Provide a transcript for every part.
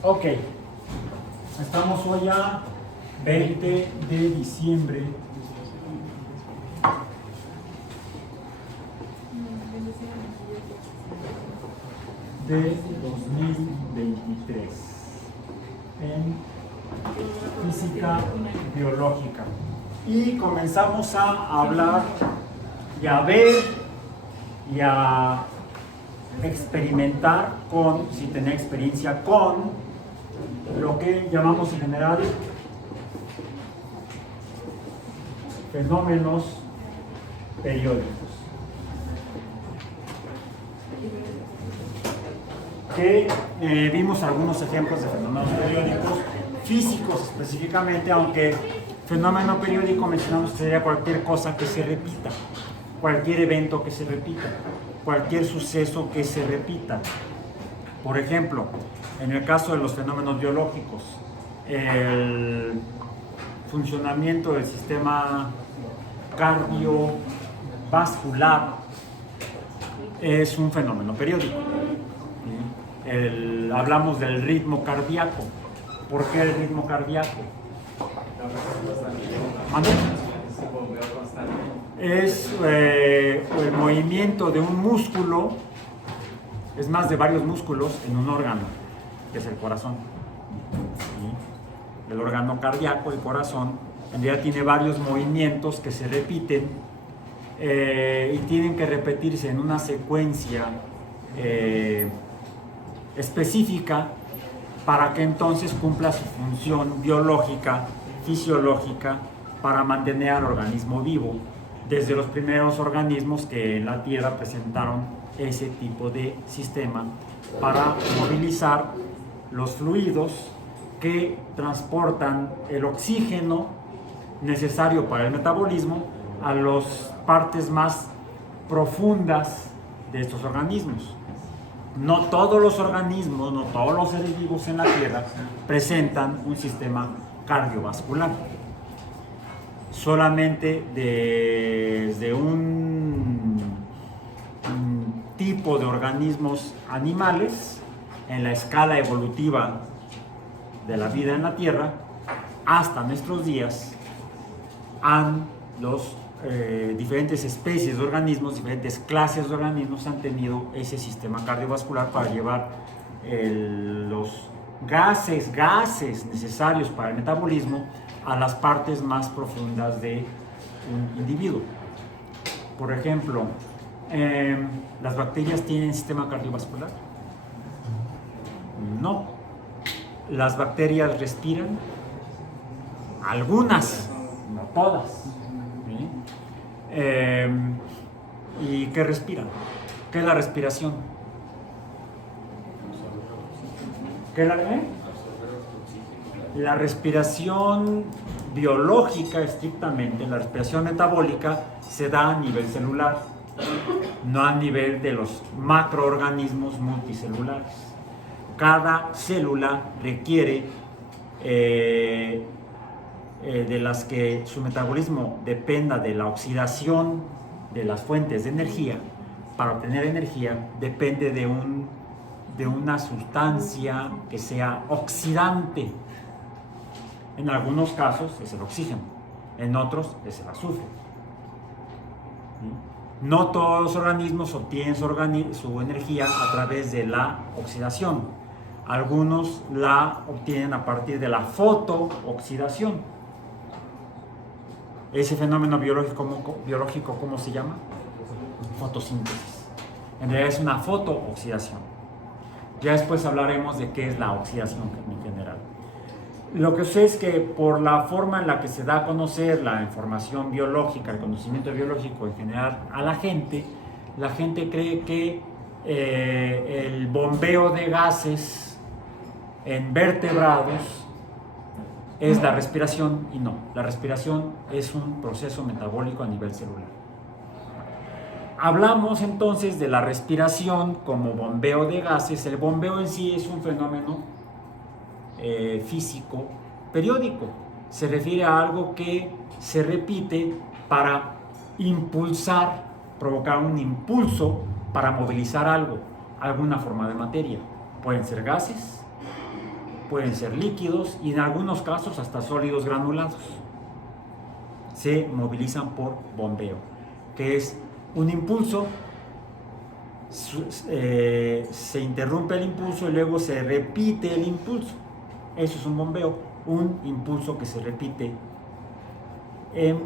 Ok, estamos hoy a 20 de diciembre de 2023 en física biológica y comenzamos a hablar y a ver y a experimentar con, si tenía experiencia con lo que llamamos en general fenómenos periódicos. Que vimos algunos ejemplos de fenómenos periódicos, físicos específicamente, aunque fenómeno periódico mencionamos que sería cualquier cosa que se repita, cualquier evento que se repita, cualquier suceso que se repita. Por ejemplo, en el caso de los fenómenos biológicos, el funcionamiento del sistema cardiovascular es un fenómeno periódico. Hablamos del ritmo cardíaco. ¿Por qué el ritmo cardíaco? Es el movimiento de un músculo, es más de varios músculos en un órgano, que es el corazón. ¿Sí? El órgano cardíaco, el corazón, en realidad tiene varios movimientos que se repiten y tienen que repetirse en una secuencia específica para que entonces cumpla su función biológica, fisiológica, para mantener al organismo vivo, desde los primeros organismos que en la Tierra presentaron ese tipo de sistema para movilizar los fluidos que transportan el oxígeno necesario para el metabolismo a las partes más profundas de estos organismos. No todos los organismos, no todos los seres vivos en la Tierra presentan un sistema cardiovascular. Solamente desde un tipo de organismos animales en la escala evolutiva de la vida en la Tierra hasta nuestros días los diferentes especies de organismos, diferentes clases de organismos han tenido ese sistema cardiovascular para llevar los gases necesarios para el metabolismo a las partes más profundas de un individuo. Por ejemplo, ¿las bacterias tienen sistema cardiovascular? No. ¿Las bacterias respiran? Algunas, no todas. ¿Sí? ¿Y qué respiran? ¿Qué es la respiración? ¿Qué es la respiración biológica estrictamente, la respiración metabólica se da a nivel celular, no a nivel de los macroorganismos multicelulares. Cada célula requiere de las que su metabolismo dependa de la oxidación de las fuentes de energía. Para obtener energía depende de una sustancia que sea oxidante. En algunos casos es el oxígeno, en otros es el azufre. No todos los organismos obtienen su energía a través de la oxidación. Algunos la obtienen a partir de la fotooxidación. Ese fenómeno biológico, ¿cómo se llama? Fotosíntesis. En realidad es una fotooxidación. Ya después hablaremos de qué es la oxidación en general. Lo que sé es que por la forma en la que se da a conocer la información biológica, el conocimiento biológico en general a la gente cree que el bombeo de gases en vertebrados es la respiración, y no, la respiración es un proceso metabólico a nivel celular. Hablamos entonces de la respiración como bombeo de gases. El bombeo en sí es un fenómeno físico periódico. Se refiere a algo que se repite para impulsar, provocar un impulso para movilizar algo, alguna forma de materia. Pueden ser gases, pueden ser líquidos y en algunos casos hasta sólidos granulados. Se movilizan por bombeo, que es un impulso, se interrumpe el impulso y luego se repite el impulso. Eso es un bombeo, un impulso que se repite en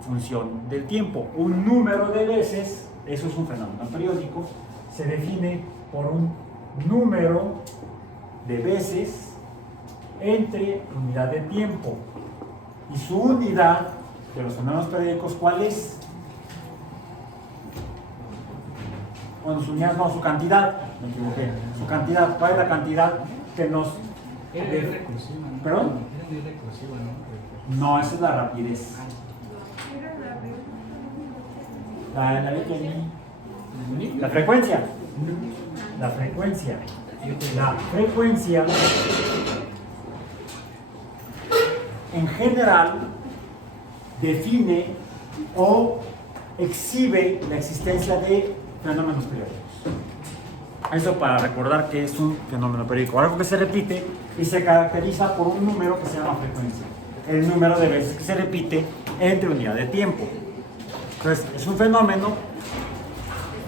función del tiempo. Un número de veces, eso es un fenómeno periódico, se define por un número de veces entre unidad de tiempo. Y su unidad de los fenómenos periódicos, ¿cuál es? Bueno, su unidad no, su cantidad, me equivoqué, su cantidad, ¿cuál es la cantidad que nos... Era recursiva, ¿no? ¿Perdón? Era muy recursiva, ¿no? No, esa es la rapidez. La frecuencia. La frecuencia. La frecuencia en general define o exhibe la existencia de fenómenos periódicos. Eso para recordar que es un fenómeno periódico, algo que se repite y se caracteriza por un número que se llama frecuencia, el número de veces que se repite entre unidad de tiempo. Entonces, es un fenómeno,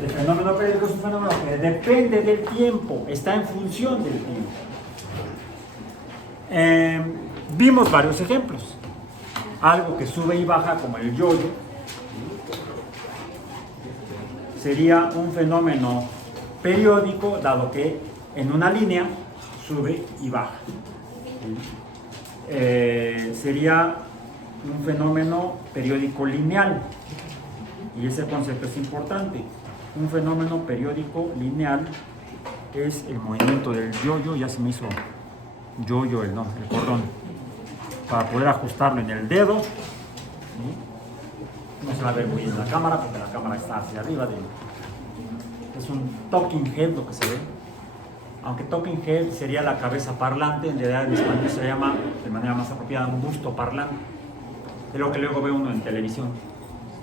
el fenómeno periódico es un fenómeno que depende del tiempo, está en función del tiempo. Vimos varios ejemplos, algo que sube y baja como el yo-yo, sería un fenómeno periódico, dado que en una línea sube y baja. Sería un fenómeno periódico lineal, y ese concepto es importante. Un fenómeno periódico lineal es el movimiento del yo-yo, ya se me hizo yo-yo el cordón, para poder ajustarlo en el dedo. No se va a ver muy bien en la cámara porque la cámara está hacia arriba es un talking head lo que se ve, aunque talking head sería la cabeza parlante, en realidad en español se llama de manera más apropiada un busto parlante, es lo que luego ve uno en televisión,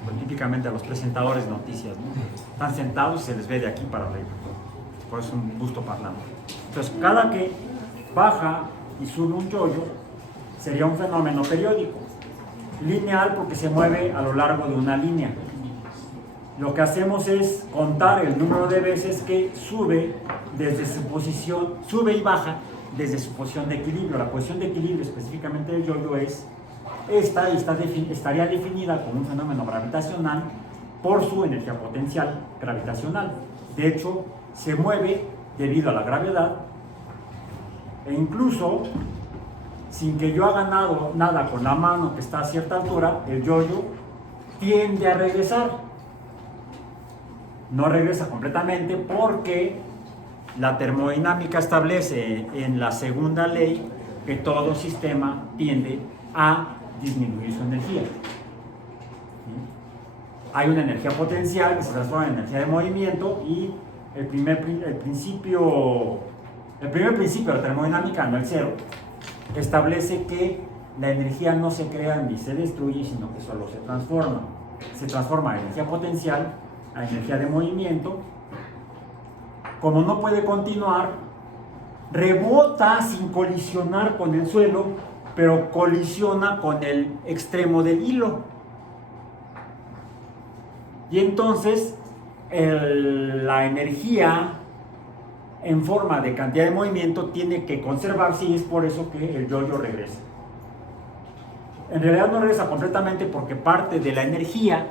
pues, típicamente a los presentadores de noticias, ¿no? Están sentados y se les ve de aquí para arriba, por eso es un busto parlante. Entonces cada que baja y sube un yo-yo sería un fenómeno periódico, lineal porque se mueve a lo largo de una línea. Lo que hacemos es contar el número de veces que sube desde su posición, sube y baja desde su posición de equilibrio. La posición de equilibrio específicamente del yo-yo es esta, y estaría definida como un fenómeno gravitacional por su energía potencial gravitacional. De hecho, se mueve debido a la gravedad e incluso sin que yo haga nada con la mano que está a cierta altura, el yo-yo tiende a regresar. No regresa completamente porque la termodinámica establece en la segunda ley que todo sistema tiende a disminuir su energía. Hay una energía potencial que se transforma en energía de movimiento y el primer principio de la termodinámica, no el cero, establece que la energía no se crea ni se destruye, sino que solo se transforma. Se transforma de energía potencial a energía de movimiento. Como no puede continuar, rebota sin colisionar con el suelo, pero colisiona con el extremo del hilo. Y entonces la energía en forma de cantidad de movimiento tiene que conservarse, y es por eso que el yo-yo regresa. En realidad no regresa completamente porque parte de la energía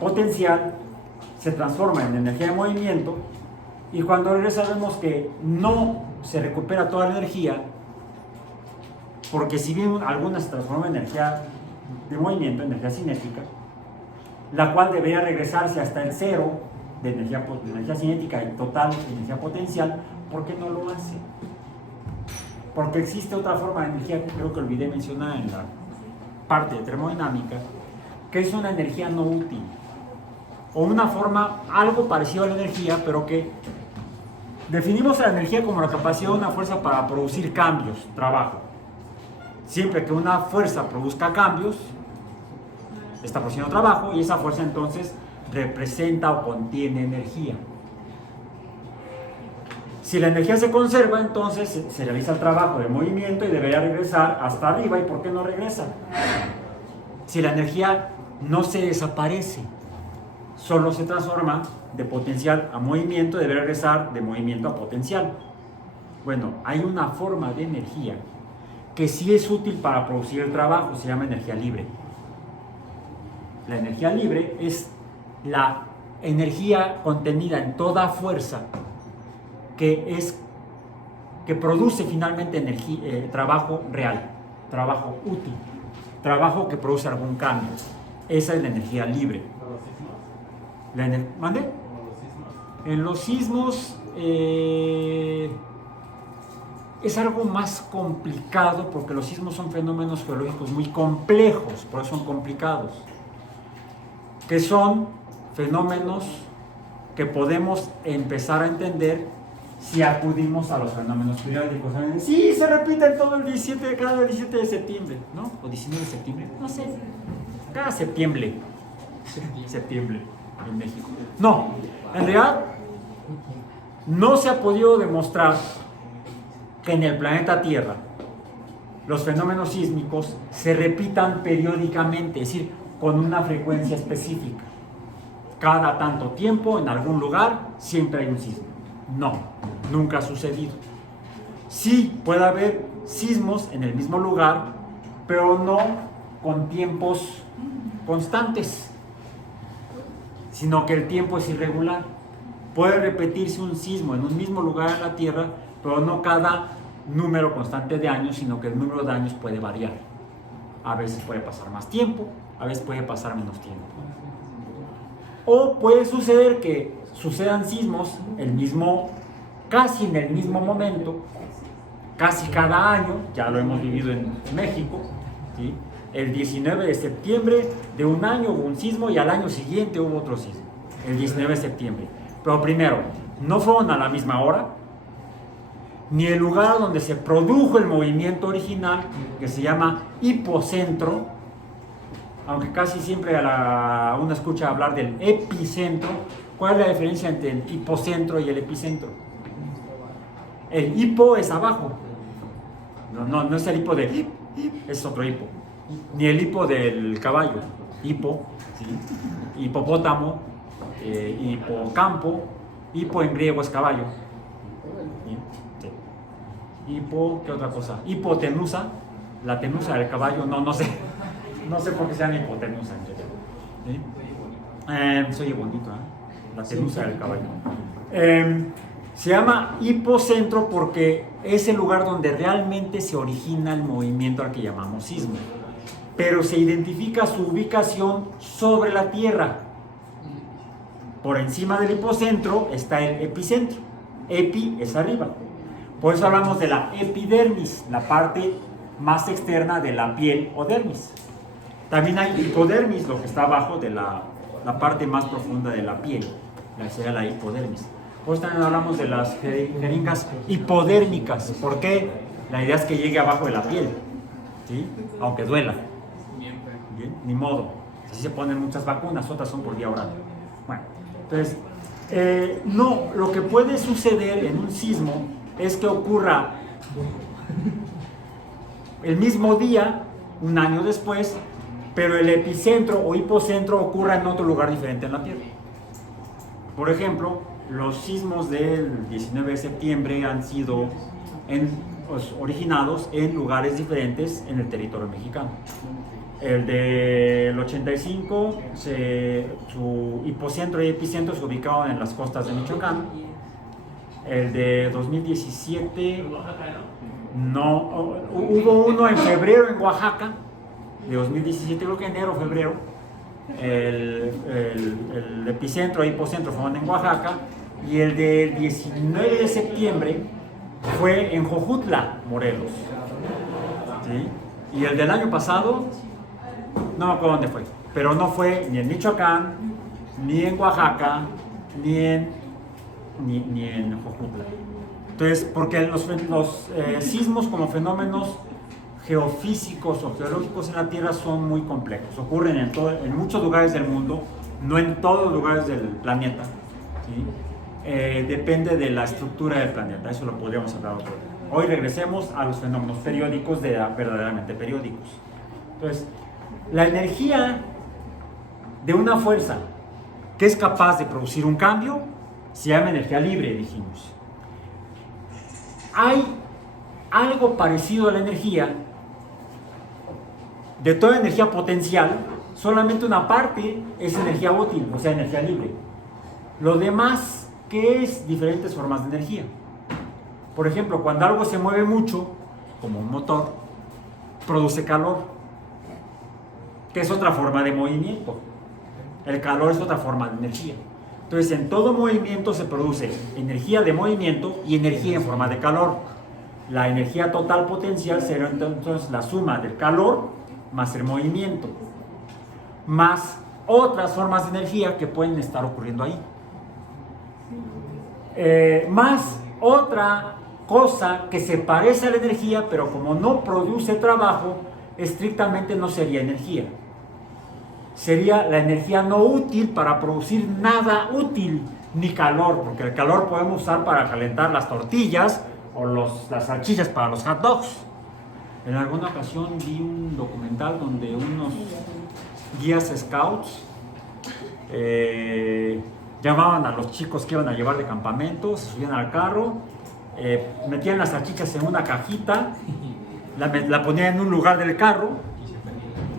potencial se transforma en energía de movimiento, y cuando regresa vemos que no se recupera toda la energía, porque si bien algunas se transforma en energía de movimiento, energía cinética, la cual debería regresarse hasta el cero de energía cinética y total de energía potencial, ¿por qué no lo hace? Porque existe otra forma de energía que creo que olvidé mencionar en la parte de termodinámica, que es una energía no útil, o una forma algo parecido a la energía, pero que definimos la energía como la capacidad de una fuerza para producir cambios, trabajo. Siempre que una fuerza produzca cambios, está produciendo trabajo, y esa fuerza entonces representa o contiene energía. Si la energía se conserva, entonces se realiza el trabajo de movimiento y debería regresar hasta arriba. ¿Y por qué no regresa? Si la energía no se desaparece, solo se transforma de potencial a movimiento, debería regresar de movimiento a potencial. Bueno, hay una forma de energía que sí es útil para producir el trabajo, se llama energía libre. La energía libre es la energía contenida en toda fuerza que produce finalmente trabajo real, trabajo útil, trabajo que produce algún cambio. Esa es la energía libre. ¿Mande? En los sismos es algo más complicado porque los sismos son fenómenos geológicos muy complejos, por eso son complicados, que son fenómenos que podemos empezar a entender si acudimos a los fenómenos periódicos. Sí, se repiten todo cada 17 de septiembre, ¿no? O 19 de septiembre, no sé, cada septiembre en México. No, en realidad no se ha podido demostrar que en el planeta Tierra los fenómenos sísmicos se repitan periódicamente, es decir, con una frecuencia específica. Cada tanto tiempo, en algún lugar, siempre hay un sismo. No, nunca ha sucedido. Sí puede haber sismos en el mismo lugar, pero no con tiempos constantes, sino que el tiempo es irregular. Puede repetirse un sismo en un mismo lugar en la Tierra, pero no cada número constante de años, sino que el número de años puede variar. A veces puede pasar más tiempo, a veces puede pasar menos tiempo. O puede suceder que sucedan sismos casi en el mismo momento, casi cada año. Ya lo hemos vivido en México, ¿sí? El 19 de septiembre de un año hubo un sismo y al año siguiente hubo otro sismo, el 19 de septiembre. Pero primero, no fueron a la misma hora, ni el lugar donde se produjo el movimiento original, que se llama hipocentro, aunque casi siempre uno escucha hablar del epicentro. ¿Cuál es la diferencia entre el hipocentro y el epicentro? El hipo es abajo, no es el hipo de es otro hipo, ni el hipo del caballo, hipo, ¿sí? Hipopótamo, hipocampo, hipo en griego es caballo, ¿sí? Hipo, ¿qué otra cosa? Hipotenusa, la tenusa del caballo, no sé por qué se llama hipotenusa, ¿sí? Se oye bonito, la tenusa del caballo. Se llama hipocentro porque es el lugar donde realmente se origina el movimiento al que llamamos sismo, pero se identifica su ubicación sobre la Tierra. Por encima del hipocentro está el epicentro. Epi es arriba. Por eso hablamos de la epidermis, la parte más externa de la piel o dermis. También hay hipodermis, lo que está abajo de la parte más profunda de la piel, sería la hipodermis. Por eso también hablamos de las jeringas hipodérmicas. ¿Por qué? La idea es que llegue abajo de la piel, ¿sí? Aunque duela. Bien, ni modo. Así se ponen muchas vacunas, otras son por vía oral. Bueno, entonces, no, lo que puede suceder en un sismo es que ocurra el mismo día, un año después, pero el epicentro o hipocentro ocurra en otro lugar diferente en la Tierra. Por ejemplo, los sismos del 19 de septiembre han sido originados en lugares diferentes en el territorio mexicano. El del 85, su hipocentro y epicentro se ubicaban en las costas de Michoacán. El de 2017, hubo uno en febrero en Oaxaca, de 2017, creo que enero o febrero. El epicentro e hipocentro fueron en Oaxaca, y el del 19 de septiembre fue en Jojutla, Morelos, ¿sí? Y el del año pasado, no me acuerdo dónde fue, pero no fue ni en Michoacán, ni en Oaxaca, ni en Jojutla. Entonces, porque los sismos como fenómenos geofísicos o geológicos en la Tierra son muy complejos, ocurren en muchos lugares del mundo, no en todos los lugares del planeta, ¿sí? depende de la estructura del planeta. Eso lo podríamos hablar otro día. Hoy regresemos a los fenómenos periódicos verdaderamente periódicos. Entonces, la energía de una fuerza que es capaz de producir un cambio se llama energía libre, dijimos. Hay algo parecido a la energía, de toda energía potencial, solamente una parte es energía útil, o sea, energía libre. Lo demás, ¿qué es? Diferentes formas de energía. Por ejemplo, cuando algo se mueve mucho, como un motor, produce calor, que es otra forma de movimiento. El calor es otra forma de energía. Entonces, en todo movimiento se produce energía de movimiento y energía en forma de calor. La energía total potencial será entonces la suma del calor más el movimiento, más otras formas de energía que pueden estar ocurriendo ahí. Más otra cosa que se parece a la energía, pero como no produce trabajo, estrictamente no sería energía. Sería la energía no útil para producir nada útil, ni calor, porque el calor podemos usar para calentar las tortillas o las salchichas para los hot dogs. En alguna ocasión vi un documental donde unos guías scouts llamaban a los chicos que iban a llevar de campamento, se subían al carro, metían las salchichas en una cajita, la ponían en un lugar del carro,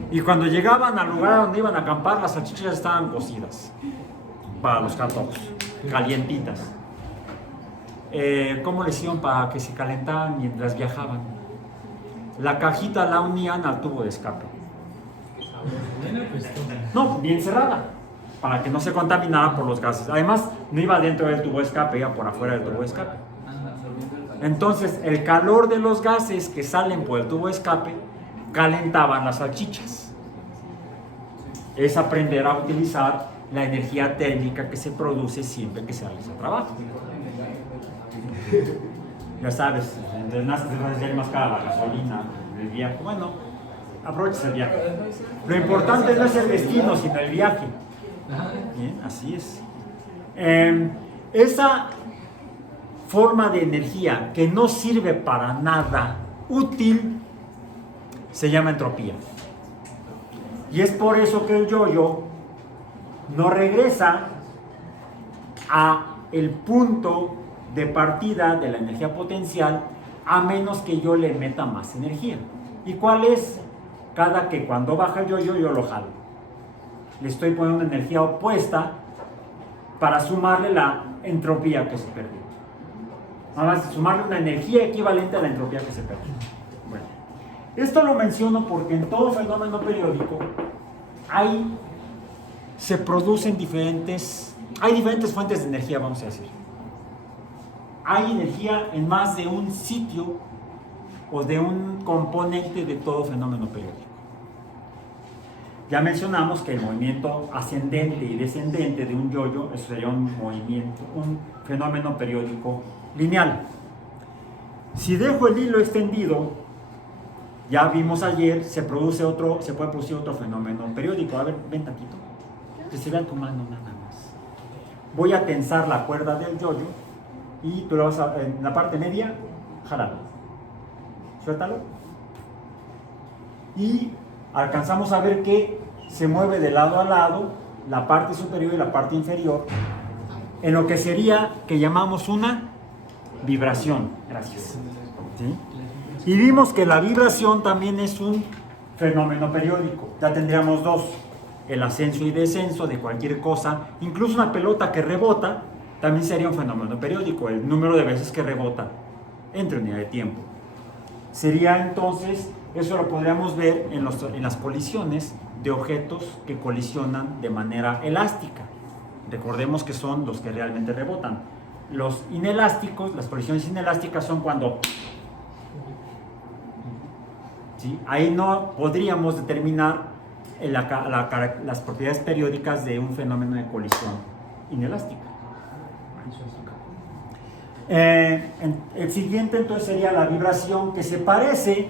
y cuando llegaban al lugar donde iban a acampar, las salchichas estaban cocidas para los hot dogs, calientitas. ¿Cómo le hicieron para que se calentaran mientras viajaban? La cajita la unían al tubo de escape. No, bien cerrada, para que no se contaminara por los gases. Además, no iba dentro del tubo de escape, iba por afuera del tubo de escape. Entonces, el calor de los gases que salen por el tubo de escape calentaban las salchichas. Es aprender a utilizar la energía térmica que se produce siempre que se realiza trabajo. Ya sabes, es más cara la gasolina, el viaje. Bueno, aproveches el viaje. Lo importante no es el destino, sino el viaje. Bien, así es. Esa forma de energía que no sirve para nada útil se llama entropía. Y es por eso que el yo-yo no regresa a el punto de partida de la energía potencial a menos que yo le meta más energía. ¿Y cuál es? Cuando baja el yo-yo, yo lo jalo. Le estoy poniendo una energía opuesta para sumarle la entropía que se perdió. Nada más sumarle una energía equivalente a la entropía que se perdió. Bueno, esto lo menciono porque en todo fenómeno periódico se producen diferentes fuentes de energía, vamos a decir. Hay energía en más de un sitio o de un componente de todo fenómeno periódico. Ya mencionamos que el movimiento ascendente y descendente de un yo-yo sería un fenómeno periódico lineal. Si dejo el hilo extendido, ya vimos ayer, se puede producir otro fenómeno periódico. A ver, ven tantito, que se vea tu mano nada más. Voy a tensar la cuerda del yo-yo y tú lo vas en la parte media, jálalo, suéltalo y alcanzamos a ver que se mueve de lado a lado la parte superior y la parte inferior en lo que sería, que llamamos una vibración. Gracias. ¿Sí? Y vimos que la vibración también es un fenómeno periódico. Ya tendríamos dos: el ascenso y descenso de cualquier cosa, incluso una pelota que rebota también sería un fenómeno periódico, el número de veces que rebota entre unidad de tiempo. Sería entonces, eso lo podríamos ver en las colisiones de objetos que colisionan de manera elástica. Recordemos que son los que realmente rebotan. Los inelásticos, las colisiones inelásticas son cuando... ¿sí? Ahí no podríamos determinar las propiedades periódicas de un fenómeno de colisión inelástica. El siguiente entonces sería la vibración, que se parece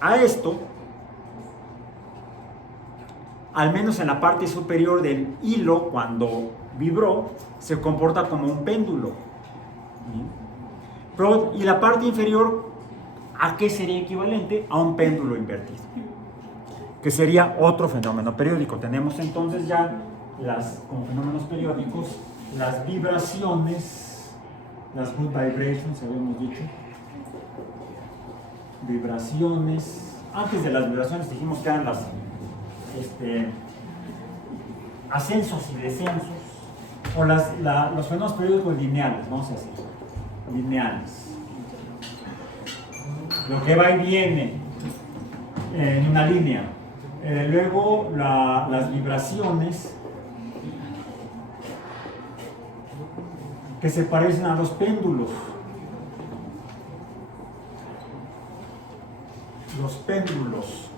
a esto, al menos en la parte superior del hilo, cuando vibró, se comporta como un péndulo. Pero, y la parte inferior, ¿a qué sería equivalente? A un péndulo invertido, que sería otro fenómeno periódico. Tenemos entonces ya como fenómenos periódicos las vibraciones, las good vibrations, habíamos dicho. Vibraciones. Antes de las vibraciones dijimos que eran las ascensos y descensos, o los fenómenos periódicos lineales, vamos a decir, lineales. Lo que va y viene en una línea. Luego las vibraciones que se parecen a los péndulos. Los péndulos.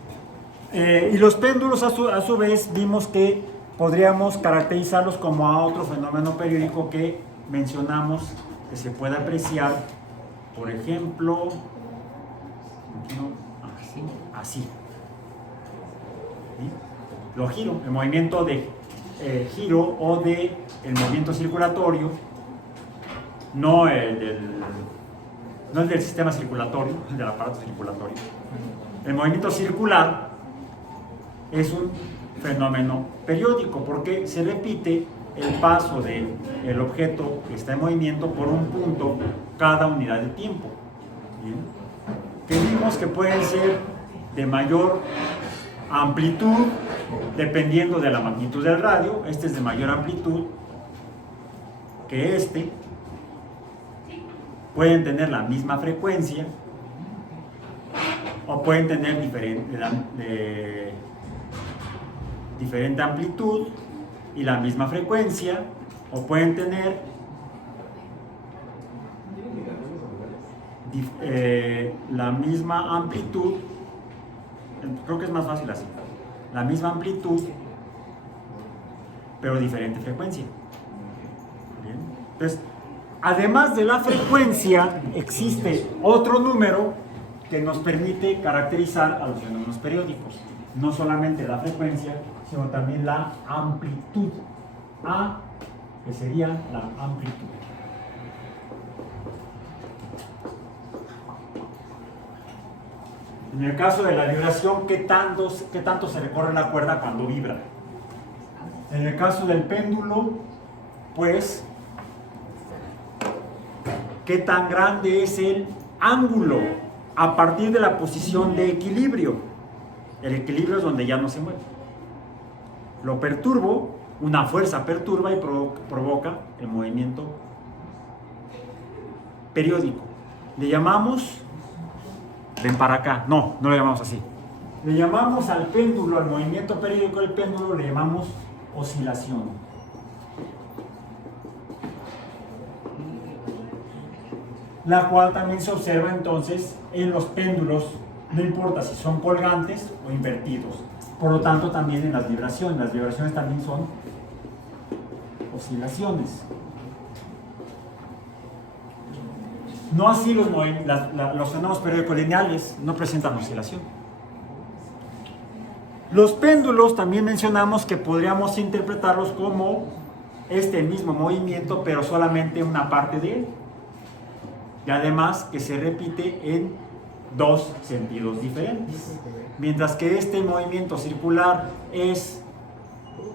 Y los péndulos a su vez vimos que podríamos caracterizarlos como a otro fenómeno periódico que mencionamos, que se puede apreciar, por ejemplo, así. ¿Sí? Lo giro, el movimiento de giro o de el movimiento circulatorio, no el del sistema circulatorio, el del aparato circulatorio. El movimiento circular es un fenómeno periódico porque se repite el paso del objeto que está en movimiento por un punto cada unidad de tiempo. ¿Bien? Que vimos que pueden ser de mayor amplitud dependiendo de la magnitud del radio. Este es de mayor amplitud que este. Pueden tener la misma frecuencia o pueden tener diferente amplitud y la misma frecuencia, o pueden tener la misma amplitud. Creo que es más fácil así, la misma amplitud pero diferente frecuencia. Bien. Entonces, además de la frecuencia, existe otro número que nos permite caracterizar a los fenómenos periódicos. No solamente la frecuencia, sino también la amplitud. A, que sería la amplitud. En el caso de la vibración, ¿qué tanto se recorre la cuerda cuando vibra? En el caso del péndulo, pues, ¿qué tan grande es el ángulo a partir de la posición de equilibrio? El equilibrio es donde ya no se mueve. Lo perturbo, una fuerza perturba y provoca el movimiento periódico. Le llamamos, ven para acá, no le llamamos así. Le llamamos al péndulo, al movimiento periódico del péndulo, le llamamos oscilación. La cual también se observa entonces en los péndulos, no importa si son colgantes o invertidos. Por lo tanto, también en las vibraciones también son oscilaciones. No así los fenómenos periódicos lineales, no presentan oscilación. Los péndulos también mencionamos que podríamos interpretarlos como este mismo movimiento, pero solamente una parte de él. Y además que se repite en dos sentidos diferentes. Mientras que este movimiento circular es,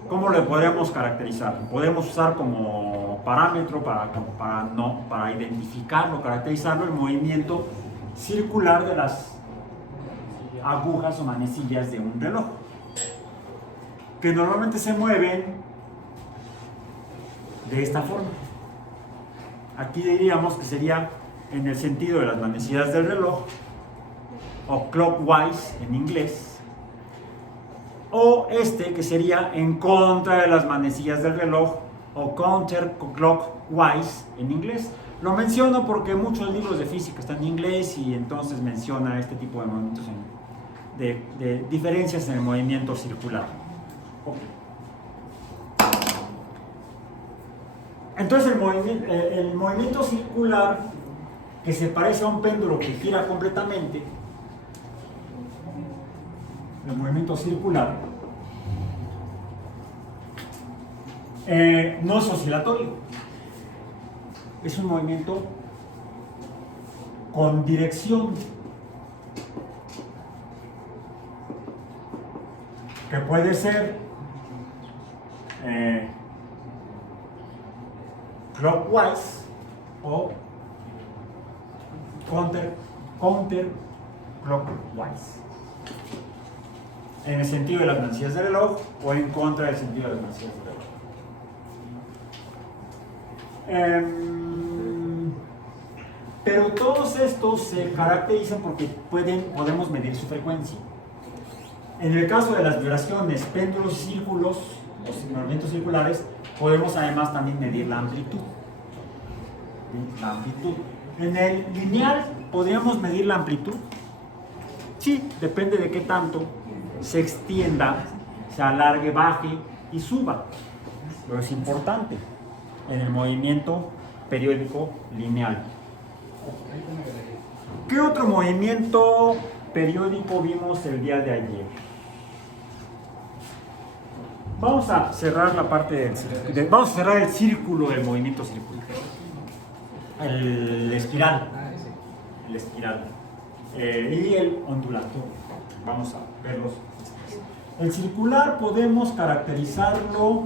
¿cómo lo podríamos caracterizar? Podemos usar como parámetro para identificarlo, caracterizarlo, el movimiento circular de las agujas o manecillas de un reloj, que normalmente se mueven de esta forma. Aquí diríamos que sería en el sentido de las manecillas del reloj, o clockwise en inglés, o que sería en contra de las manecillas del reloj, o counterclockwise en inglés. Lo menciono porque muchos libros de física están en inglés y entonces menciona este tipo de movimientos, de diferencias en el movimiento circular. Entonces el movimiento circular, que se parece a un péndulo que gira completamente, el movimiento circular, No es oscilatorio. Es un movimiento con dirección, que puede ser clockwise o counterclockwise, en el sentido de las manecillas del reloj o en contra del sentido de las manecillas del reloj. Pero todos estos se caracterizan porque podemos medir su frecuencia. En el caso de las vibraciones, péndulos y círculos, los movimientos circulares, podemos además también medir la amplitud. La amplitud. En el lineal, ¿podríamos medir la amplitud? Sí, depende de qué tanto se extienda, se alargue, baje y suba. Pero es importante en el movimiento periódico lineal. ¿Qué otro movimiento periódico vimos el día de ayer? Vamos a cerrar la parte vamos a cerrar el círculo del movimiento circular. El espiral. El espiral. Y el ondulatorio. Vamos a verlos. El circular podemos caracterizarlo.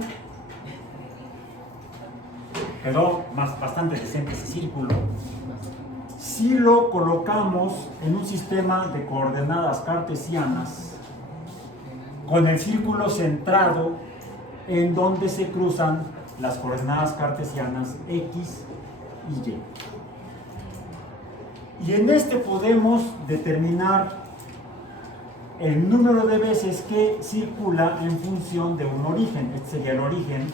Quedó bastante decente ese círculo. Si lo colocamos en un sistema de coordenadas cartesianas, con el círculo centrado en donde se cruzan las coordenadas cartesianas X y Y. Y en este podemos determinar el número de veces que circula en función de un origen. Este sería el origen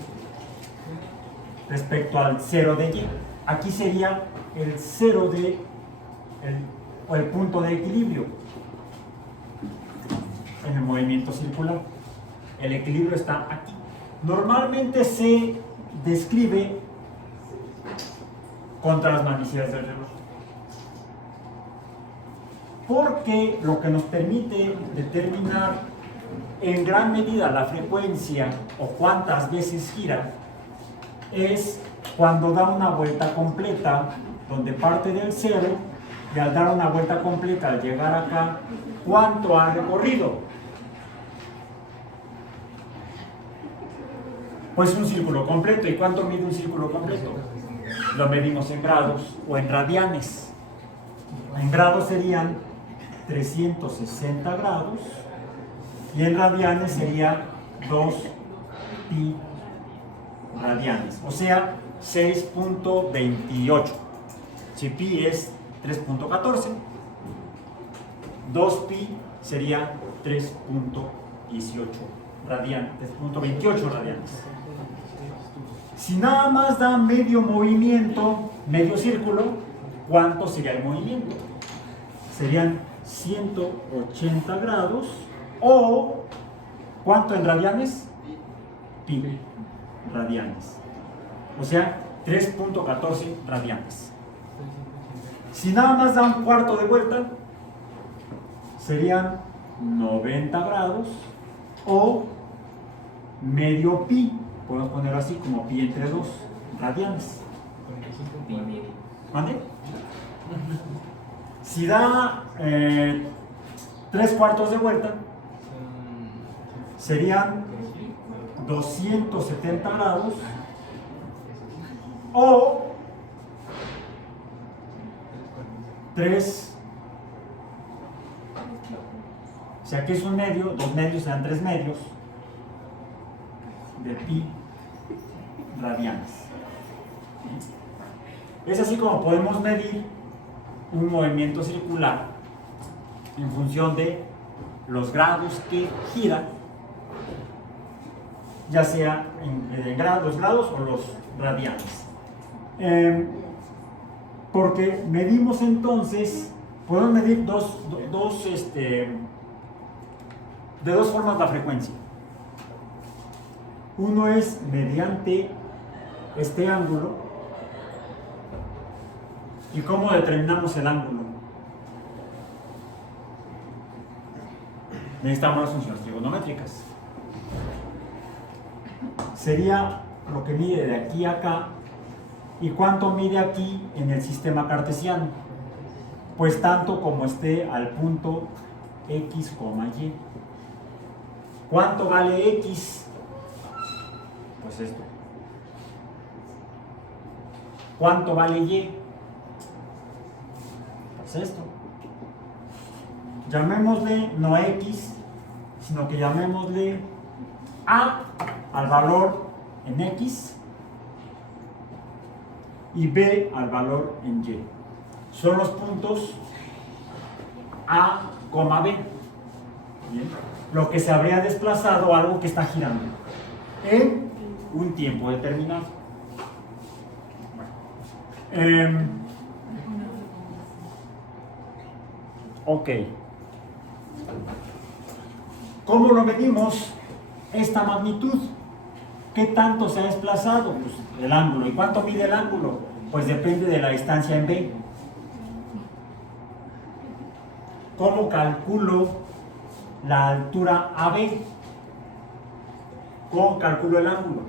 respecto al 0 de Y. Aquí sería el 0 o el punto de equilibrio en el movimiento circular. El equilibrio está aquí. Normalmente se describe contra las manecillas del reloj, porque lo que nos permite determinar en gran medida la frecuencia o cuántas veces gira es cuando da una vuelta completa, donde parte del 0, y al dar una vuelta completa, al llegar acá, ¿cuánto ha recorrido? Pues un círculo completo. ¿Y cuánto mide un círculo completo? Lo medimos en grados o en radianes. En grados serían 360 grados y en radianes sería 2 pi radianes, o sea, 6.28. Si pi es 3.14, 2 pi sería 3.18 radianes, 3.28 radianes. Si nada más da medio movimiento, medio círculo, ¿cuánto sería el movimiento? Serían 180 grados, o ¿cuánto en radianes? Pi radianes, o sea, 3.14 radianes. Si nada más da un cuarto de vuelta, serían 90 grados, o medio pi, podemos ponerlo así como pi entre 2 radianes. ¿Mande? Si da 3 cuartos de vuelta, serían 270 grados, o 3, o sea que es un medio, 2 medios sean 3 medios de pi radianes. Es así como podemos medir un movimiento circular en función de los grados que gira, ya sea en los grados o los radianes. Porque medimos entonces, podemos medir de dos formas la frecuencia. Uno es mediante este ángulo. ¿Y cómo determinamos el ángulo? Necesitamos las funciones trigonométricas. Sería lo que mide de aquí a acá. ¿Y cuánto mide aquí en el sistema cartesiano? Pues tanto como esté al punto X, Y. ¿Cuánto vale X? Pues esto. ¿Cuánto vale Y? Pues esto. Llamémosle no X, sino que llamémosle A al valor en X y B al valor en Y. Son los puntos A, B. Bien. Lo que se habría desplazado, algo que está girando en un tiempo determinado. Ok. ¿Cómo lo medimos? Esta magnitud. ¿Qué tanto se ha desplazado? Pues el ángulo. ¿Y cuánto mide el ángulo? Pues depende de la distancia en B. ¿Cómo calculo la altura AB? ¿Cómo calculo el ángulo?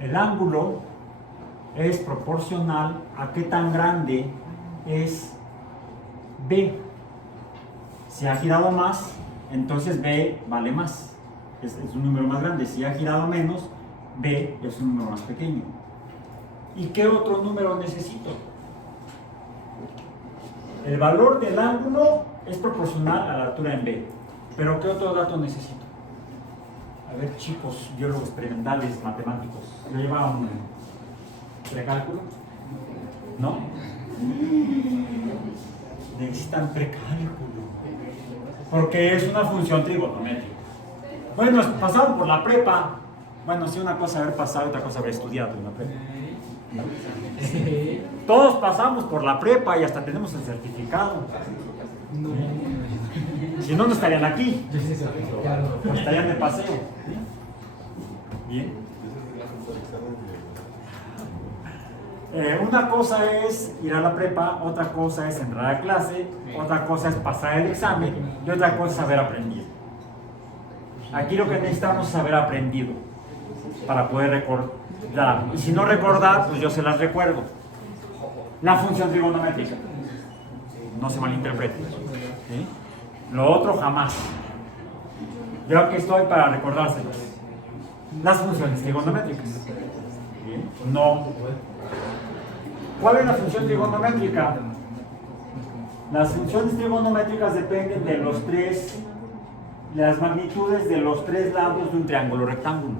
El ángulo es proporcional a qué tan grande es B. Si ha girado más, entonces B vale más. Es un número más grande. Si ha girado menos, B es un número más pequeño. ¿Y qué otro número necesito? El valor del ángulo es proporcional a la altura en B. ¿Pero qué otro dato necesito? A ver, chicos, biólogos experimentales, matemáticos, ¿lo lleva un precálculo? ¿No? Necesitan precálculo. Porque es una función trigonométrica. Bueno, pasaron por la prepa. Bueno, sí, una cosa haber pasado y otra cosa haber estudiado en la prepa. ¿No? Todos pasamos por la prepa y hasta tenemos el certificado. Si no, no estarían aquí. Estarían de paseo. Bien. Una cosa es ir a la prepa, otra cosa es entrar a clase, otra cosa es pasar el examen y otra cosa es haber aprendido. Aquí lo que necesitamos es haber aprendido para poder recordar. Y si no recordar, pues yo se las recuerdo. La función trigonométrica. No se malinterprete. ¿Sí? Lo otro jamás. Yo aquí estoy para recordárselas. Las funciones trigonométricas. ¿Sí? No. ¿Cuál es la función trigonométrica? Las funciones trigonométricas dependen de las magnitudes de los tres lados de un triángulo rectángulo.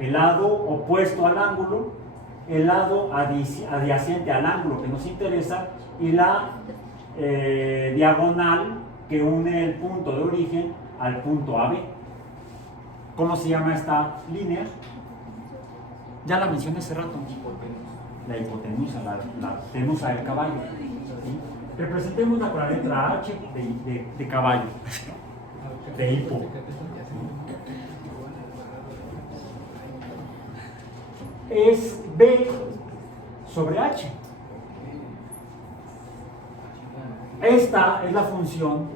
El lado opuesto al ángulo, el lado adyacente al ángulo que nos interesa y la diagonal que une el punto de origen al punto AB. ¿Cómo se llama esta línea? Ya la mencioné hace rato. La hipotenusa, la tenusa del caballo. ¿Sí? Representémosla con la letra H de caballo, de hipo. Es B sobre H. Esta es la función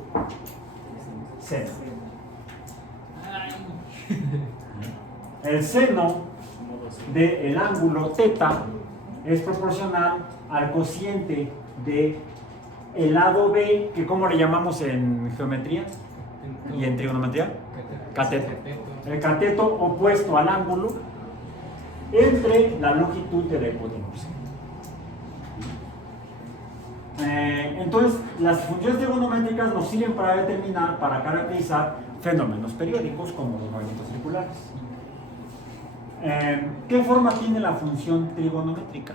seno. El seno del ángulo θ es proporcional al cociente de el lado B, que ¿cómo le llamamos en geometría y en trigonometría? Cateto. El cateto opuesto al ángulo entre la longitud de la hipotenusa. Entonces, las funciones trigonométricas nos sirven para determinar, para caracterizar fenómenos periódicos como los movimientos circulares. ¿Qué forma tiene la función trigonométrica?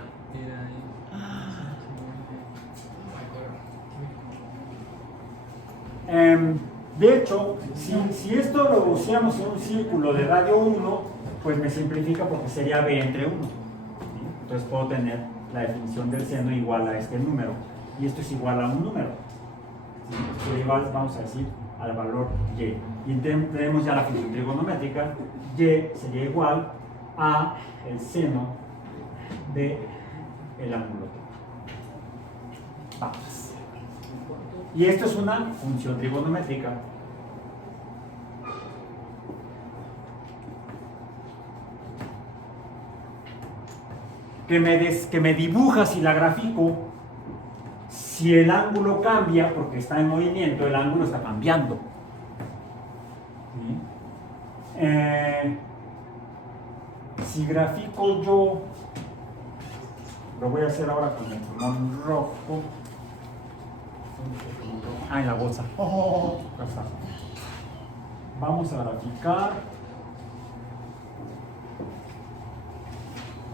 De hecho, si esto lo pusiéramos en un círculo de radio 1, pues me simplifica porque sería b entre 1. Entonces puedo tener la definición del seno igual a este número. Y esto es igual a un número. Que igual vamos a decir al valor y. Y tenemos ya la función trigonométrica. Y sería igual a el seno de el ángulo. Vamos. Y esto es una función trigonométrica. que me dibuja si la grafico, si el ángulo cambia, porque está en movimiento, el ángulo está cambiando. ¿Sí? Si grafico yo, lo voy a hacer ahora con el plumón rojo. En la bolsa. Ya está. Vamos a graficar.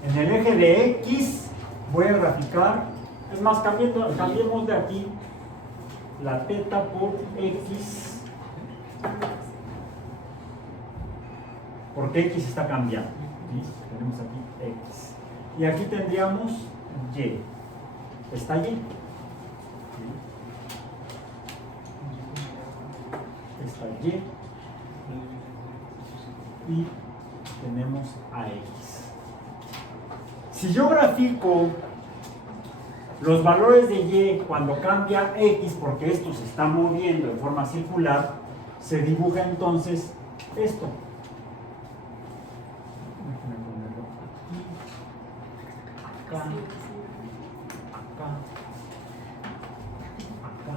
En el eje de X voy a graficar. Es más, cambiemos de aquí la teta por X. Porque X está cambiando. ¿Sí? Tenemos aquí X. Y aquí tendríamos Y. Está Y. Está Y. Y tenemos a X. Si yo grafico los valores de Y cuando cambia X, porque esto se está moviendo en forma circular, se dibuja entonces esto. Déjenme ponerlo aquí, acá, acá, acá.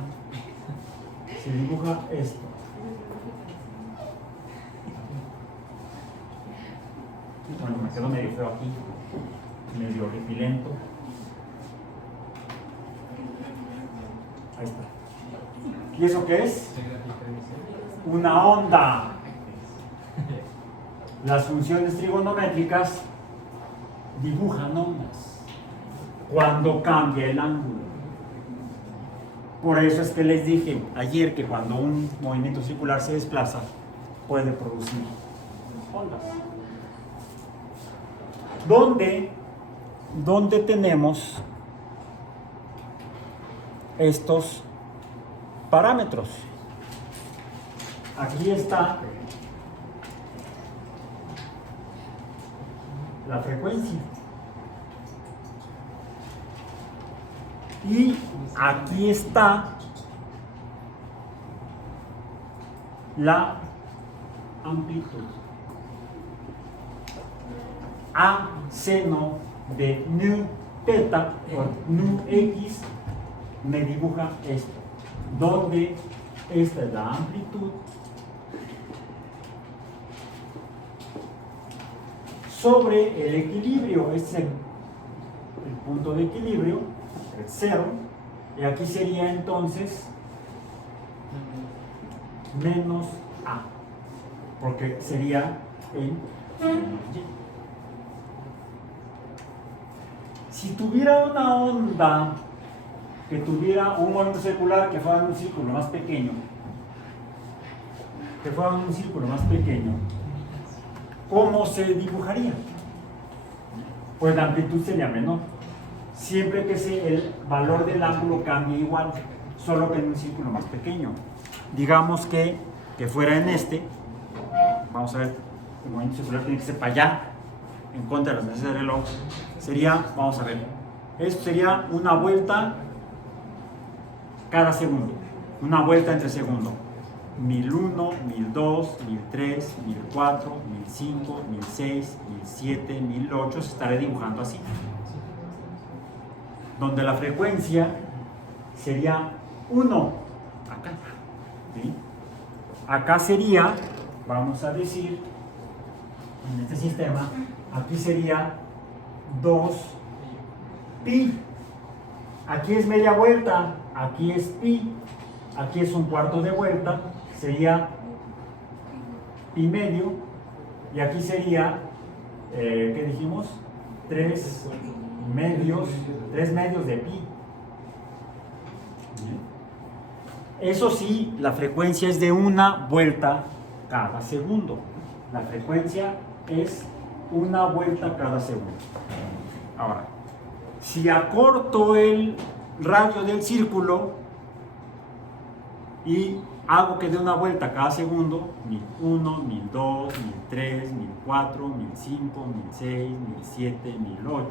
Se dibuja esto. Bueno, me quedó medio feo aquí, medio repilento. Ahí está. ¿Y eso qué es? Una onda. Las funciones trigonométricas dibujan ondas cuando cambia el ángulo. Por eso es que les dije ayer que cuando un movimiento circular se desplaza, puede producir ondas. ¿Dónde tenemos estos parámetros? Aquí está la frecuencia y aquí está la amplitud. A seno de nu teta por nu x me dibuja esto, donde esta es la amplitud sobre el equilibrio. Este es el punto de equilibrio, el 0, y aquí sería entonces menos A, porque sería en Y. Si tuviera una onda que tuviera un movimiento circular que fuera un círculo más pequeño, ¿cómo se dibujaría? Pues la amplitud sería menor, siempre que el valor del ángulo cambie igual, solo que en un círculo más pequeño. Digamos que fuera en este, vamos a ver, el movimiento circular tiene que ser para allá, en contra de las necesidades del reloj, sería, vamos a ver, esto sería una vuelta cada segundo, una vuelta entre segundos, 1001, 1002, 1003, 1004, 1005, 1006, 1007, 1008, se estaré dibujando así, donde la frecuencia sería 1, acá, ¿sí? Acá sería, vamos a decir, en este sistema, aquí sería 2 pi. Aquí es media vuelta, aquí es pi, aquí es un cuarto de vuelta, sería pi medio, y aquí sería, ¿qué dijimos? 3 medios de pi. Eso sí, la frecuencia es de una vuelta cada segundo. La frecuencia es una vuelta cada segundo. Ahora, si acorto el radio del círculo y hago que dé una vuelta cada segundo, 1001, 1002, 1003, 1004, 1005, 1006, 1007, 1008,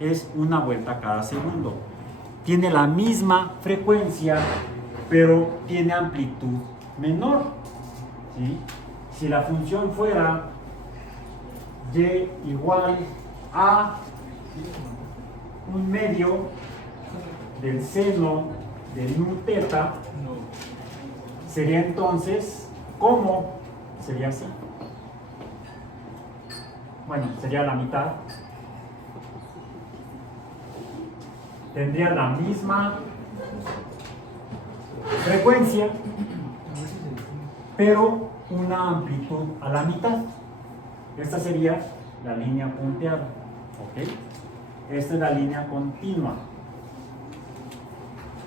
es una vuelta cada segundo. Tiene la misma frecuencia, pero tiene amplitud menor, ¿sí? Si la función fuera y igual a un medio del seno de nu teta sería entonces, ¿cómo? Sería así. Bueno, sería la mitad. Tendría la misma frecuencia, pero una amplitud a la mitad. Esta sería la línea punteada. ¿Ok? Esta es la línea continua.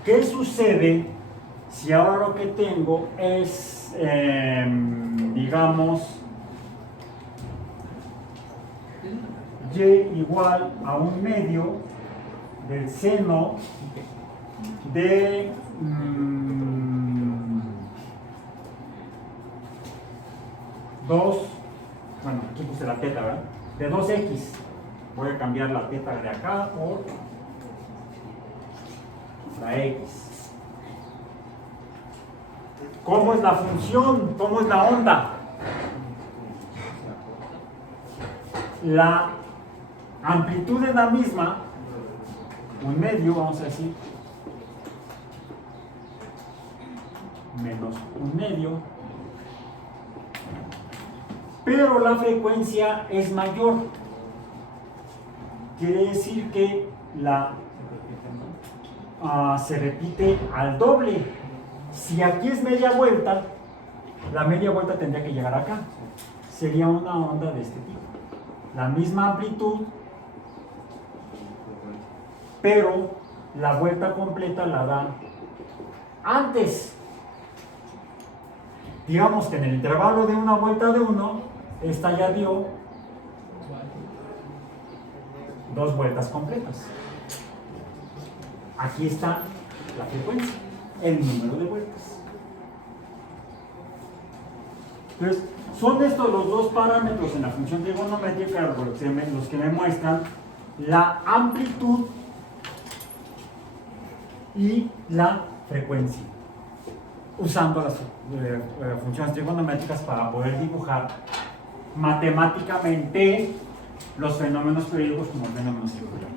¿Qué sucede si ahora lo que tengo es, digamos, y igual a un medio del seno de bueno, aquí puse la teta, ¿verdad? De 2x. Voy a cambiar la teta de acá por la x. ¿Cómo es la función? ¿Cómo es la onda? La amplitud es la misma, un medio, vamos a decir, menos un medio, pero la frecuencia es mayor. Quiere decir que se repite al doble. Si aquí es media vuelta, la media vuelta tendría que llegar acá. Sería una onda de este tipo. La misma amplitud, pero la vuelta completa la da antes. Digamos que en el intervalo de una vuelta de 1, esta ya dio 2 vueltas completas. Aquí está la frecuencia, el número de vueltas. Entonces, son estos los dos parámetros en la función trigonométrica los que me muestran la amplitud y la frecuencia, usando las funciones trigonométricas para poder dibujar matemáticamente los fenómenos periódicos como fenómenos circulares.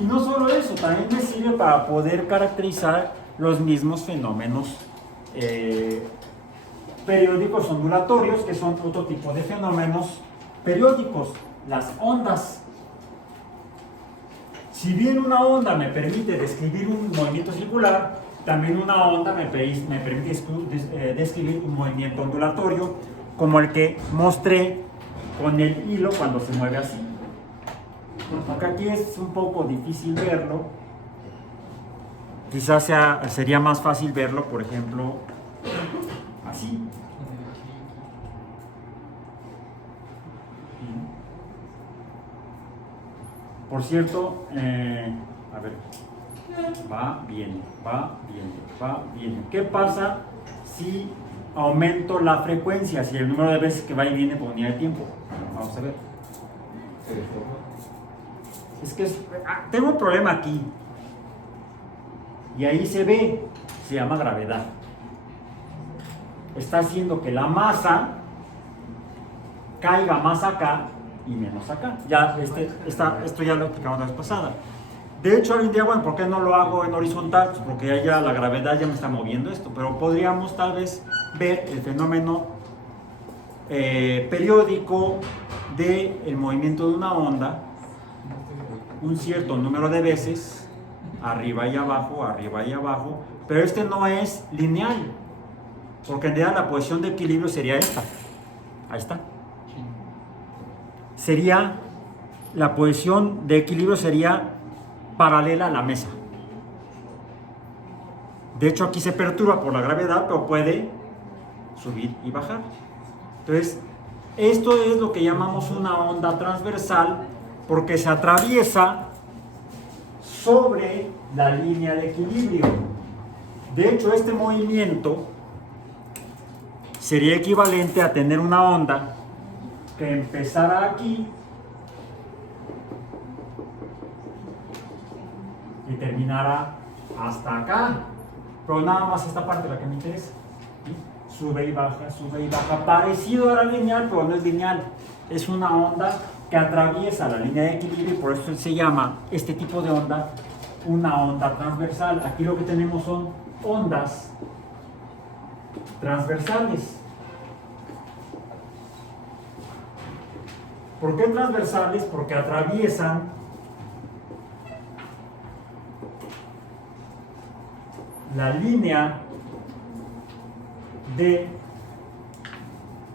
Y no solo eso, también me sirve para poder caracterizar los mismos fenómenos periódicos ondulatorios, que son otro tipo de fenómenos periódicos, las ondas. Si bien una onda me permite describir un movimiento circular, también una onda me permite describir un movimiento ondulatorio, como el que mostré con el hilo cuando se mueve así. Aunque aquí es un poco difícil verlo, quizás sería más fácil verlo, por ejemplo, así. Por cierto, a ver, va, viene, va, viene, va, viene. ¿Qué pasa si aumento la frecuencia, si el número de veces que va y viene por unidad de tiempo? Vamos a ver. Es que tengo un problema aquí. Y ahí se ve, se llama gravedad. Está haciendo que la masa caiga más acá y menos acá. Ya esto ya lo explicamos la vez pasada. De hecho, alguien dirá, bueno, ¿por qué no lo hago en horizontal? Pues porque ya la gravedad ya me está moviendo esto. Pero podríamos tal vez ver el fenómeno periódico del movimiento de una onda un cierto número de veces, arriba y abajo, pero este no es lineal, porque en realidad la posición de equilibrio sería esta. Ahí está. La posición de equilibrio sería paralela a la mesa. De hecho, aquí se perturba por la gravedad, pero puede subir y bajar. Entonces, esto es lo que llamamos una onda transversal, porque se atraviesa sobre la línea de equilibrio. De hecho, este movimiento sería equivalente a tener una onda que empezara aquí y terminara hasta acá, pero nada más esta parte la que me interesa. Sube y baja, parecido a la lineal, pero no es lineal, es una onda que atraviesa la línea de equilibrio y por eso se llama este tipo de onda una onda transversal. Aquí lo que tenemos son ondas transversales. ¿Por qué transversales? Porque atraviesan la línea de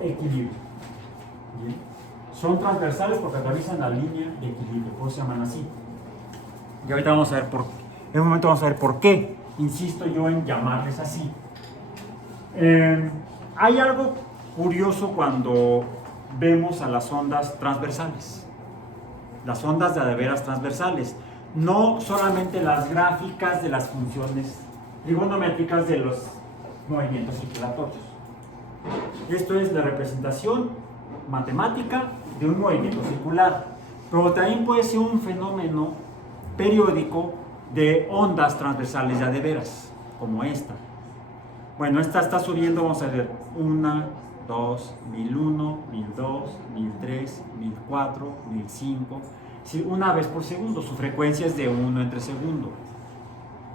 equilibrio. ¿Bien? Son transversales porque atraviesan la línea de equilibrio, por eso se llaman así. Y ahorita vamos a ver en un momento vamos a ver por qué insisto yo en llamarles así. Hay algo curioso cuando vemos a las ondas transversales, las ondas de veras transversales, no solamente las gráficas de las funciones trigonométricas de los movimientos circulatorios. Esto es la representación matemática de un movimiento circular, pero también puede ser un fenómeno periódico de ondas transversales de veras, como esta. Bueno, esta está subiendo, vamos a ver, 1, 2, 1001, 1002, 1003, 1004, 1005, sí, una vez por segundo, su frecuencia es de 1 entre segundo.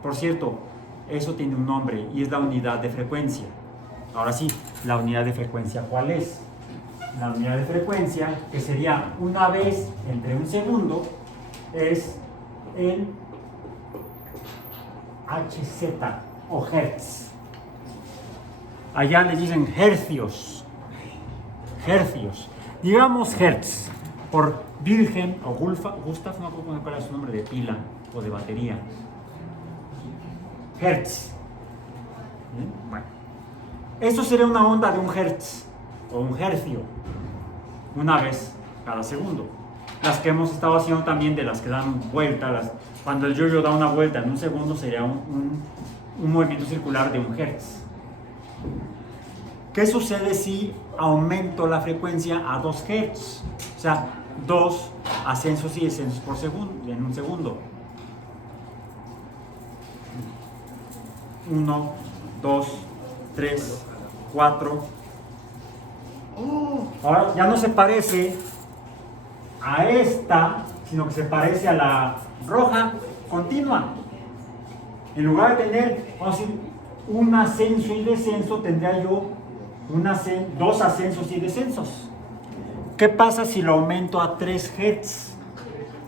Por cierto, eso tiene un nombre y es la unidad de frecuencia. Ahora sí, la unidad de frecuencia, ¿cuál es? La unidad de frecuencia, que sería una vez entre un segundo, es el Hz o Hertz. Allá les dicen hercios. Hercios. Digamos Hertz, por Wilhelm o Gustav, no recuerdo cuál es su nombre de pila o de batería. Hertz. ¿Bien? Bueno. Esto sería una onda de un Hertz o un hercio, una vez cada segundo. Las que hemos estado haciendo también de las que dan vuelta, cuando el yo-yo da una vuelta en un segundo sería un movimiento circular de un Hertz. ¿Qué sucede si aumento la frecuencia a 2 Hz? O sea, 2 ascensos y descensos por segundo, en un segundo. 1, 2, 3, 4. Ahora ya no se parece a esta, sino que se parece a la roja continua. En lugar de tener, vamos a decir, un ascenso y descenso, tendría yo 2 ascensos y descensos. ¿Qué pasa si lo aumento a 3 Hz?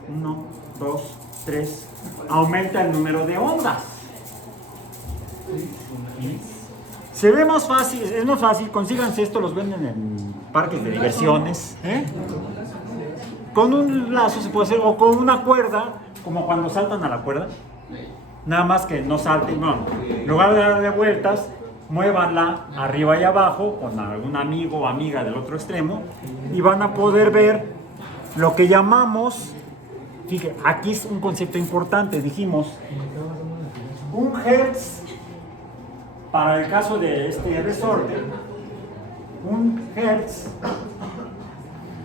1, 2, 3. Aumenta el número de ondas. Se ve más fácil, es más fácil, consíganse esto, los venden en parques de diversiones. Con un lazo se puede hacer, o con una cuerda, como cuando saltan a la cuerda. Nada más que no salten, no. En lugar de darle vueltas, muévanla arriba y abajo con algún amigo o amiga del otro extremo y van a poder ver lo que llamamos, fíjense, aquí es un concepto importante, dijimos, un Hertz, para el caso de este resorte, un Hertz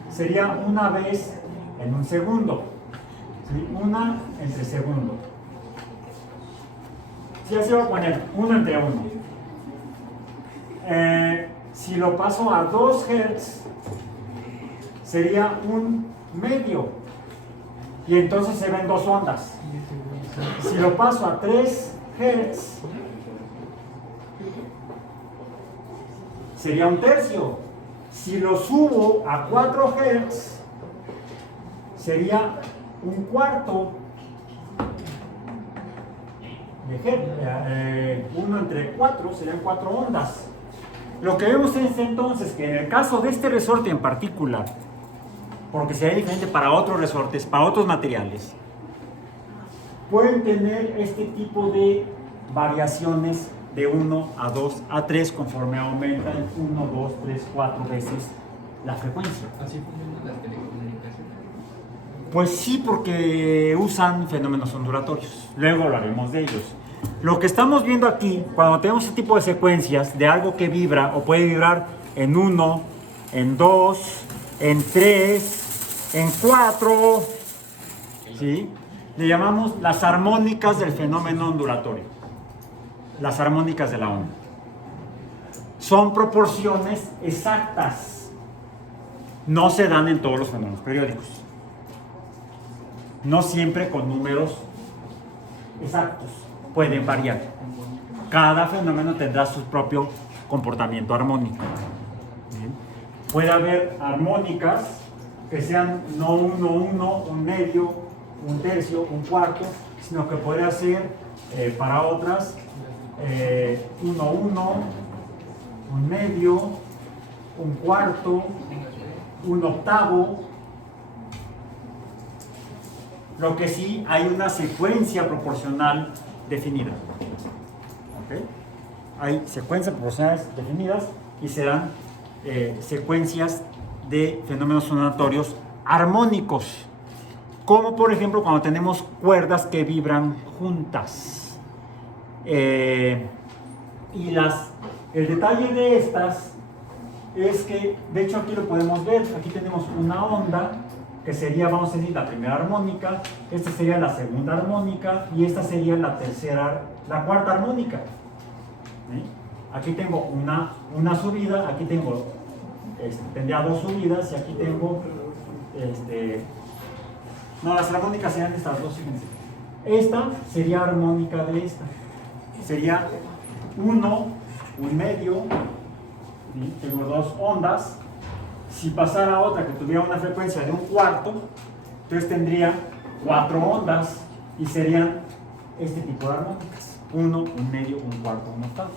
sería una vez en un segundo, ¿sí? Una entre segundo. Si así voy a poner 1 entre 1. Si lo paso a 2 Hz, sería un medio. Y entonces se ven 2 ondas. Si lo paso a 3 Hz, sería un tercio. Si lo subo a 4 Hz, sería un cuarto. 1 entre 4 serían 4 ondas. Lo que vemos es entonces que en el caso de este resorte en particular, porque sería diferente para otros resortes, para otros materiales, pueden tener este tipo de variaciones de 1 a 2 a 3 conforme aumenta en 1, 2, 3, 4 veces la frecuencia. Así funcionan las telecomunicaciones. Pues sí, porque usan fenómenos ondulatorios. Luego hablaremos de ellos. Lo que estamos viendo aquí, cuando tenemos este tipo de secuencias de algo que vibra o puede vibrar en 1, en 2, en 3, en 4, ¿sí? Le llamamos las armónicas del fenómeno ondulatorio. Las armónicas de la onda. Son proporciones exactas. no se dan en todos los fenómenos periódicos. No siempre con números exactos, pueden variar. Cada fenómeno tendrá su propio comportamiento armónico. ¿Bien? Puede haber armónicas que sean no 1, 1, un medio, un tercio, un cuarto, sino que podría ser para otras 1, 1, un medio, un cuarto, un octavo. Lo que sí hay una secuencia proporcional definida. ¿Okay? Hay secuencias proporcionales definidas y serán secuencias de fenómenos sonatorios armónicos, como por ejemplo cuando tenemos cuerdas que vibran juntas. El detalle de estas es que, de hecho aquí lo podemos ver, aquí tenemos una onda que sería, vamos a decir, la primera armónica, esta sería la segunda armónica y esta sería la cuarta armónica. ¿Sí? Aquí tengo una subida, aquí tengo, tendría dos subidas y aquí tengo, no, las armónicas serían estas dos, fíjense. Esta sería armónica de esta, sería un medio, ¿sí? Tengo dos ondas. Si pasara otra que tuviera una frecuencia de un cuarto, entonces tendría 4 ondas y serían este tipo de armónicas: 1, un medio, un cuarto, un octavo.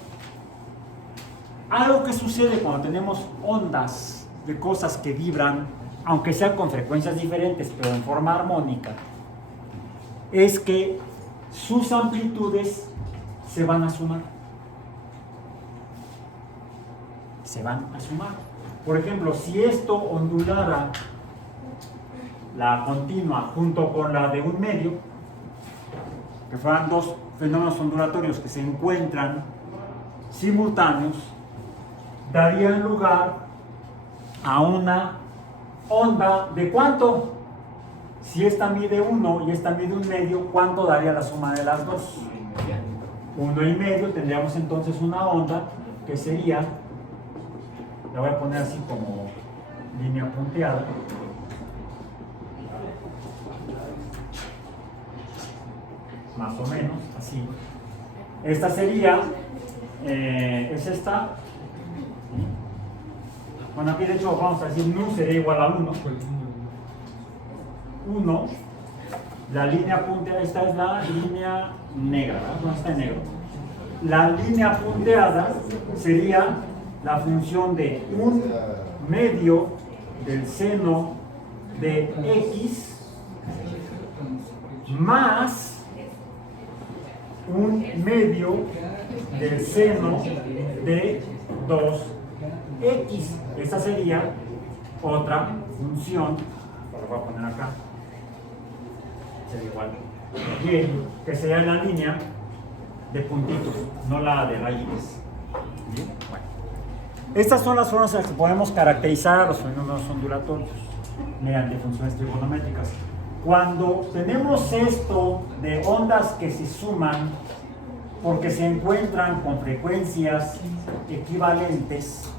Algo que sucede cuando tenemos ondas de cosas que vibran, aunque sean con frecuencias diferentes, pero en forma armónica, es que sus amplitudes se van a sumar. Se van a sumar. Por ejemplo, si esto ondulara la continua junto con la de un medio, que fueran dos fenómenos ondulatorios que se encuentran simultáneos, darían lugar a una onda de ¿cuánto? Si esta mide 1 y esta mide un medio, ¿cuánto daría la suma de las dos? 1,5. Tendríamos entonces una onda que sería, la voy a poner así como línea punteada, más o menos, así. Esta sería, es esta. Bueno, aquí de hecho vamos a decir nu sería igual a 1. 1, la línea punteada, esta es la línea negra, ¿verdad? No está en negro. La línea punteada sería la función de un medio del seno de x más un medio del seno de 2x. Esta sería otra función, lo voy a poner acá, sería igual y, que sería la línea de puntitos, no la de rayitas. ¿Bien? Bueno. Estas son las formas en las que podemos caracterizar a los fenómenos ondulatorios mediante funciones trigonométricas. Cuando tenemos esto de ondas que se suman porque se encuentran con frecuencias equivalentes,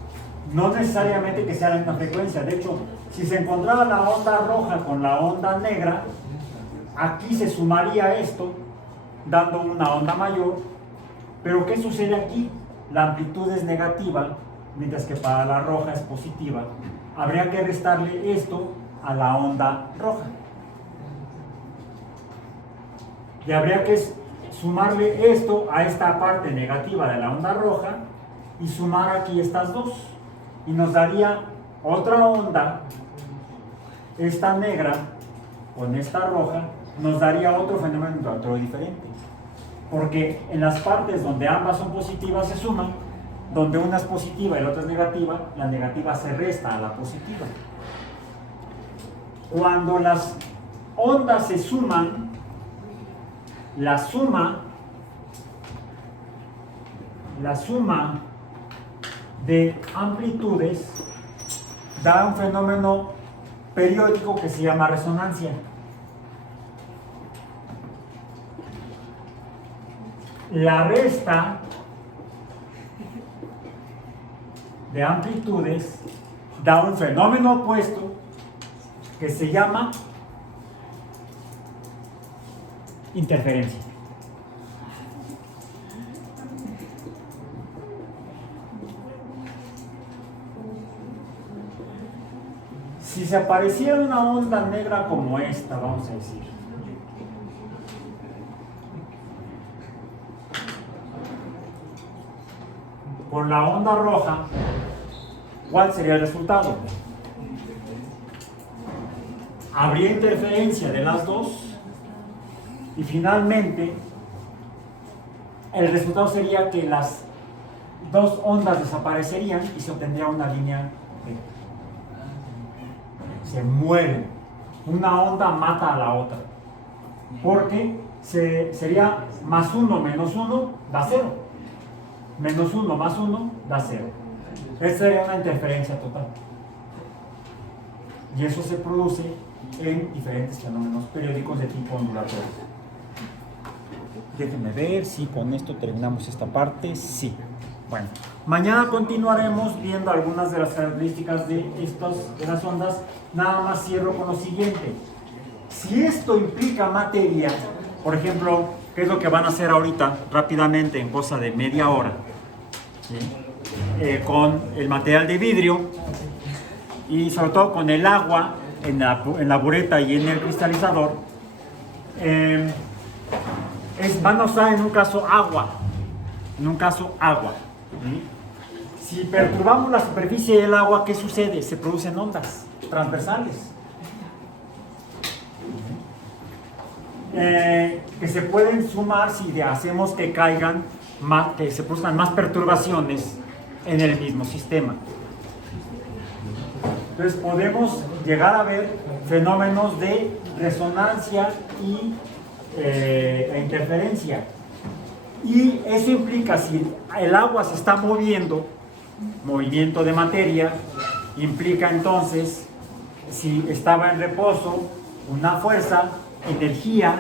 no necesariamente que sea la misma frecuencia. De hecho, si se encontrara la onda roja con la onda negra, aquí se sumaría esto, dando una onda mayor. Pero ¿qué sucede aquí? La amplitud es negativa, mientras que para la roja es positiva. Habría que restarle esto a la onda roja. Y habría que sumarle esto a esta parte negativa de la onda roja y sumar aquí estas dos. Y nos daría otra onda, esta negra con esta roja, nos daría otro fenómeno ondulatorio diferente. Porque en las partes donde ambas son positivas se suman, donde una es positiva y la otra es negativa, la negativa se resta a la positiva. Cuando las ondas se suman, la suma de amplitudes da un fenómeno periódico que se llama resonancia. La resta de amplitudes da un fenómeno opuesto que se llama interferencia. Si se apareciera una onda negra como esta, vamos a decir, con la onda roja, ¿cuál sería el resultado? Habría interferencia de las dos y finalmente el resultado sería que las dos ondas desaparecerían y se obtendría una línea recta. Se mueren. Una onda mata a la otra. Porque sería más 1 menos 1 da 0. Menos 1 más 1 da 0. Esa sería una interferencia total. Y eso se produce en diferentes fenómenos periódicos de tipo ondulatorio. Déjenme ver si con esto terminamos esta parte. Sí. Bueno, mañana continuaremos viendo algunas de las características de las ondas. Nada más cierro con lo siguiente. Si esto implica materia, por ejemplo, ¿qué es lo que van a hacer ahorita rápidamente en cosa de media hora? ¿Sí? Con el material de vidrio y sobre todo con el agua en la bureta y en el cristalizador, van a usar en un caso agua. ¿Sí? Si perturbamos la superficie del agua, ¿qué sucede? Se producen ondas transversales que se pueden sumar si hacemos que caigan más, que se produzcan más perturbaciones en el mismo sistema. Entonces podemos llegar a ver fenómenos de resonancia e interferencia. Y eso implica, si el agua se está moviendo, movimiento de materia, implica entonces, si estaba en reposo, una fuerza, energía.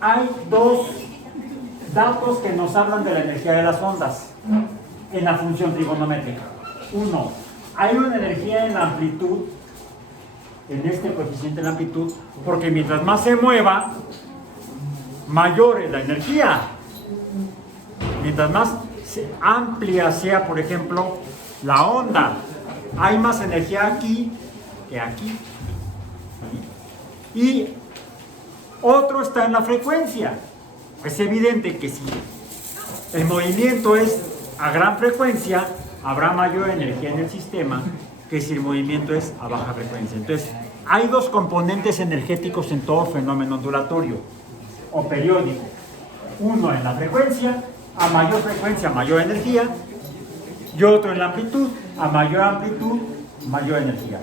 Hay dos datos que nos hablan de la energía de las ondas en la función trigonométrica. Uno, hay una energía en la amplitud, en este coeficiente de la amplitud, porque mientras más se mueva, mayor es la energía. Mientras más amplia sea, por ejemplo, la onda, hay más energía aquí que aquí. Y otro está en la frecuencia. Es evidente que si el movimiento es a gran frecuencia, habrá mayor energía en el sistema que si el movimiento es a baja frecuencia. Entonces, hay dos componentes energéticos en todo fenómeno ondulatorio o periódico. Uno en la frecuencia, a mayor frecuencia, mayor energía, y otro en la amplitud, a mayor amplitud, mayor energía.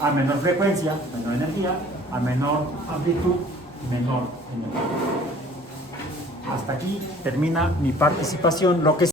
A menor frecuencia, menor energía, a menor amplitud, menor energía. Hasta aquí termina mi participación. Lo que